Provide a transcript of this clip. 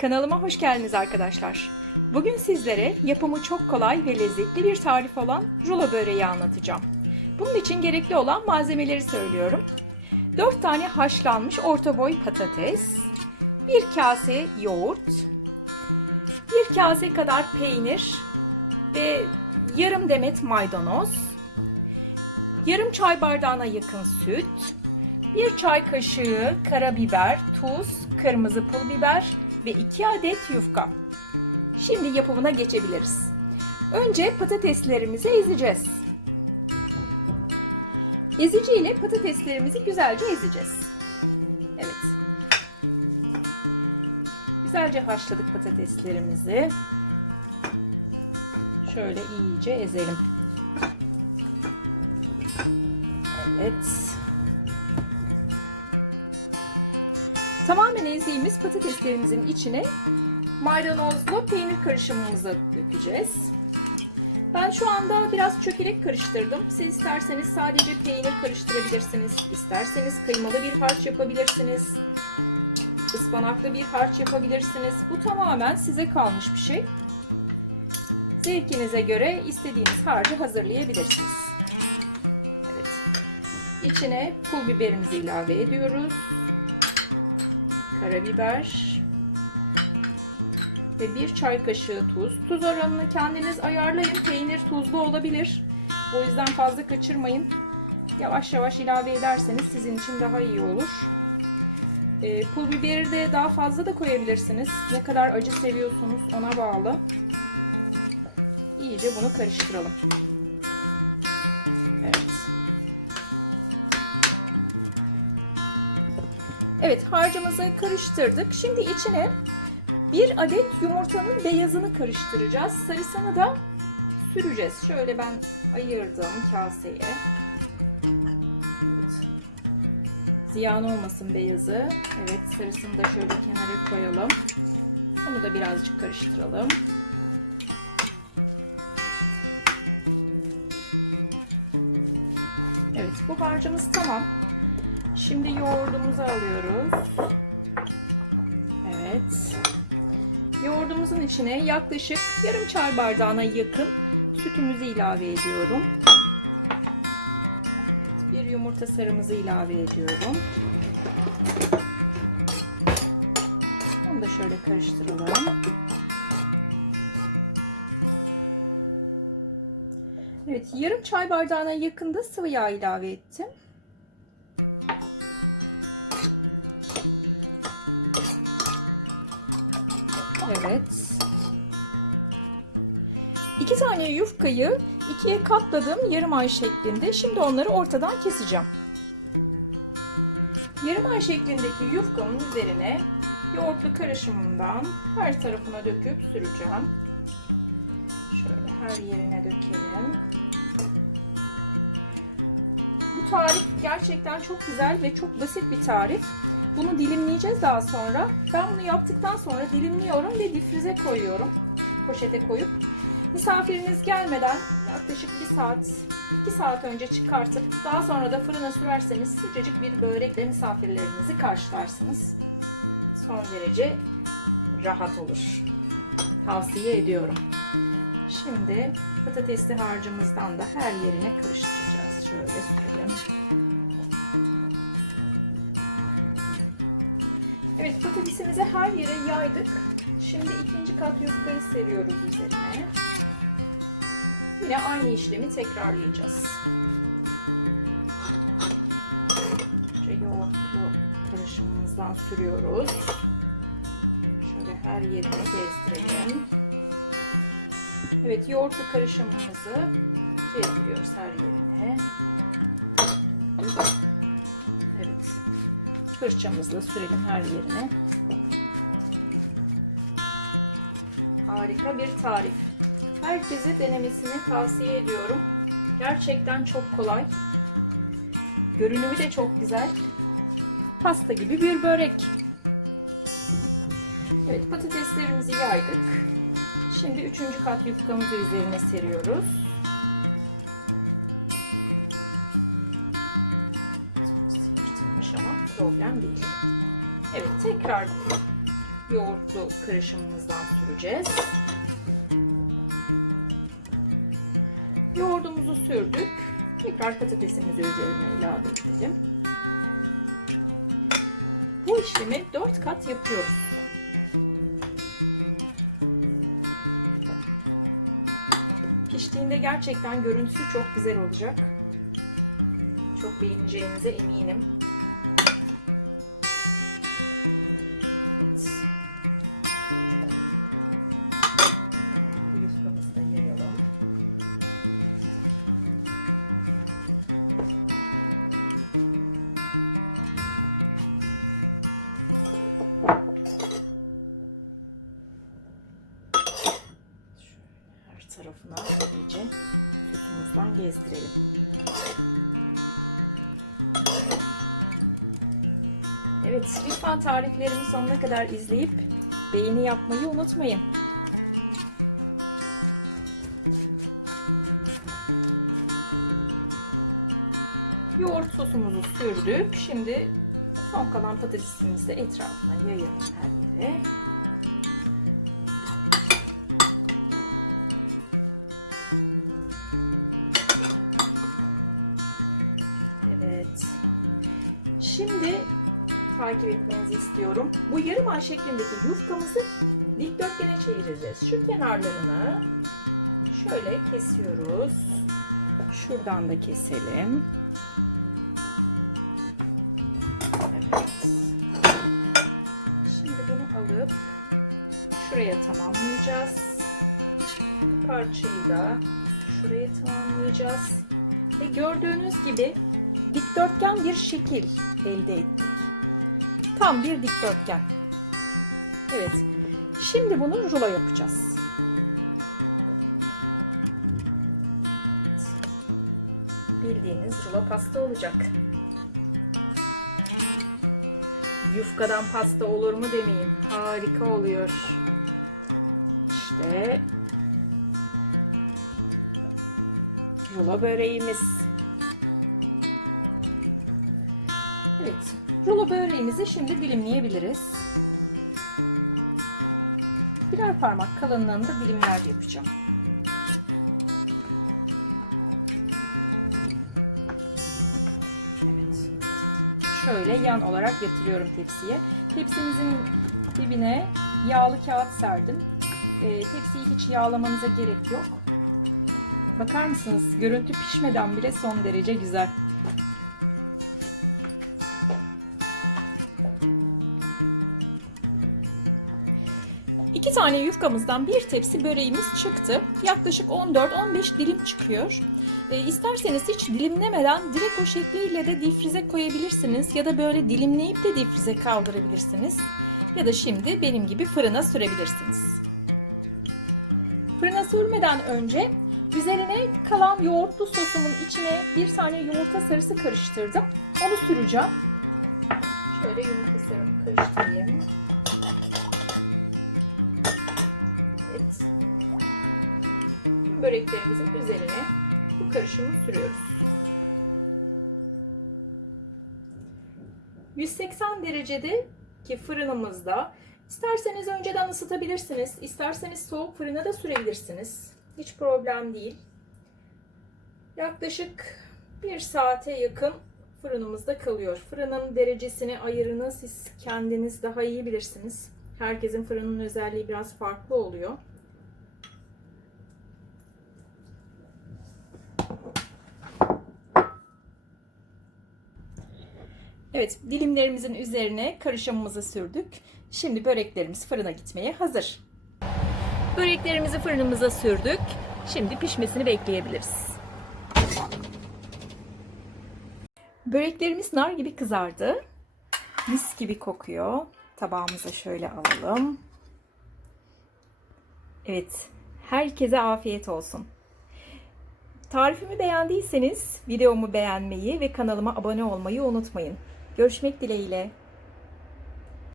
Kanalıma hoş geldiniz arkadaşlar. Bugün sizlere yapımı çok kolay ve lezzetli bir tarif olan rulo böreği anlatacağım. Bunun için gerekli olan malzemeleri söylüyorum. 4 tane haşlanmış orta boy patates, 1 kase yoğurt, 1 kase kadar peynir ve yarım demet maydanoz, yarım çay bardağına yakın süt, 1 çay kaşığı karabiber, tuz, kırmızı pul biber ve 2 adet yufka. Şimdi yapımına geçebiliriz. Önce patateslerimizi ezeceğiz. Ezici ile patateslerimizi güzelce ezeceğiz. Evet. Güzelce haşladık patateslerimizi. Şöyle iyice ezelim. Evet. Tamamen ezdiğimiz patateslerimizin içine maydanozlu peynir karışımımızı dökeceğiz. Ben şu anda biraz çökelek karıştırdım. Siz isterseniz sadece peynir karıştırabilirsiniz. İsterseniz kıymalı bir harç yapabilirsiniz. Ispanaklı bir harç yapabilirsiniz. Bu tamamen size kalmış bir şey. Zevkinize göre istediğiniz harcı hazırlayabilirsiniz. Evet. İçine pul biberimizi ilave ediyoruz karabiber ve bir çay kaşığı tuz. Tuz oranını kendiniz ayarlayın. Peynir tuzlu olabilir. O yüzden fazla kaçırmayın. Yavaş yavaş ilave ederseniz sizin için daha iyi olur. E, pul biberi de daha fazla da koyabilirsiniz. Ne kadar acı seviyorsunuz ona bağlı. İyice bunu karıştıralım. Evet. Evet harcımızı karıştırdık. Şimdi içine bir adet yumurtanın beyazını karıştıracağız. Sarısını da süreceğiz. Şöyle ben ayırdım kaseye. Evet. Ziyan olmasın beyazı. Evet sarısını da şöyle kenara koyalım. Onu da birazcık karıştıralım. Evet bu harcımız tamam. Şimdi yoğurdumuzu alıyoruz. Evet. Yoğurdumuzun içine yaklaşık yarım çay bardağına yakın sütümüzü ilave ediyorum. Bir yumurta sarımızı ilave ediyorum. Onu da şöyle karıştıralım. Evet, yarım çay bardağına yakında sıvı yağ ilave ettim. Evet. İki tane yufkayı ikiye katladım yarım ay şeklinde. Şimdi onları ortadan keseceğim. Yarım ay şeklindeki yufkamın üzerine yoğurtlu karışımından her tarafına döküp süreceğim. Şöyle her yerine dökelim. Bu tarif gerçekten çok güzel ve çok basit bir tarif. Bunu dilimleyeceğiz daha sonra. Ben bunu yaptıktan sonra dilimliyorum ve difrize koyuyorum. Poşete koyup. Misafiriniz gelmeden yaklaşık bir saat, iki saat önce çıkartıp daha sonra da fırına sürerseniz sıcacık bir börekle misafirlerinizi karşılarsınız. Son derece rahat olur. Tavsiye ediyorum. Şimdi patatesli harcımızdan da her yerine karıştıracağız. Şöyle sürelim. Evet patatesimizi her yere yaydık. Şimdi ikinci kat yufkayı seriyoruz üzerine. Yine aynı işlemi tekrarlayacağız. Önce yoğurtlu karışımımızdan sürüyoruz. Şöyle her yerine gezdirelim. Evet yoğurtlu karışımımızı gezdiriyoruz her yerine. Fırçamızla sürelim her yerine. Harika bir tarif. Herkese denemesini tavsiye ediyorum. Gerçekten çok kolay. Görünümü de çok güzel. Pasta gibi bir börek. Evet patateslerimizi yaydık. Şimdi üçüncü kat yufkamızı üzerine seriyoruz. Ama problem değil. Evet tekrar yoğurtlu karışımımızdan süreceğiz. Yoğurdumuzu sürdük. Tekrar patatesimizi üzerine ilave edelim. Bu işlemi 4 kat yapıyoruz. Piştiğinde gerçekten görüntüsü çok güzel olacak. Çok beğeneceğinize eminim. Tarafına iyice sütümüzden gezdirelim. Evet, lütfen tariflerimi sonuna kadar izleyip beğeni yapmayı unutmayın. Yoğurt sosumuzu sürdük. Şimdi son kalan patatesimizi de etrafına yayalım her yere. Şimdi takip etmenizi istiyorum. Bu yarım ay şeklindeki yufkamızı dikdörtgene çevireceğiz. Şu kenarlarını şöyle kesiyoruz. Şuradan da keselim. Şimdi bunu alıp şuraya tamamlayacağız. Bu parçayı da şuraya tamamlayacağız. Ve gördüğünüz gibi dikdörtgen bir şekil elde ettik. Tam bir dikdörtgen. Evet. Şimdi bunu rulo yapacağız. Bildiğiniz rulo pasta olacak. Yufkadan pasta olur mu demeyin. Harika oluyor. İşte rulo böreğimiz. Evet. Rulo böreğimizi şimdi dilimleyebiliriz. Birer parmak kalınlığında dilimler yapacağım. Evet. Şöyle yan olarak yatırıyorum tepsiye. Tepsimizin dibine yağlı kağıt serdim. E, tepsiyi hiç yağlamanıza gerek yok. Bakar mısınız? Görüntü pişmeden bile son derece güzel. İki tane yufkamızdan bir tepsi böreğimiz çıktı. Yaklaşık 14-15 dilim çıkıyor. E, isterseniz hiç dilimlemeden direkt o şekliyle de difrize koyabilirsiniz. Ya da böyle dilimleyip de difrize kaldırabilirsiniz. Ya da şimdi benim gibi fırına sürebilirsiniz. Fırına sürmeden önce üzerine kalan yoğurtlu sosumun içine bir tane yumurta sarısı karıştırdım. Onu süreceğim. Şöyle yumurta sarımı karıştırayım. Böreklerimizin üzerine bu karışımı sürüyoruz. 180 derecede ki fırınımızda isterseniz önceden ısıtabilirsiniz, isterseniz soğuk fırına da sürebilirsiniz. Hiç problem değil. Yaklaşık bir saate yakın fırınımızda kalıyor. Fırının derecesini, ayarını siz kendiniz daha iyi bilirsiniz. Herkesin fırının özelliği biraz farklı oluyor. Evet, dilimlerimizin üzerine karışımımızı sürdük. Şimdi böreklerimiz fırına gitmeye hazır. Böreklerimizi fırınımıza sürdük. Şimdi pişmesini bekleyebiliriz. Böreklerimiz nar gibi kızardı. Mis gibi kokuyor. Tabağımıza şöyle alalım. Evet, herkese afiyet olsun. Tarifimi beğendiyseniz videomu beğenmeyi ve kanalıma abone olmayı unutmayın. Görüşmek dileğiyle.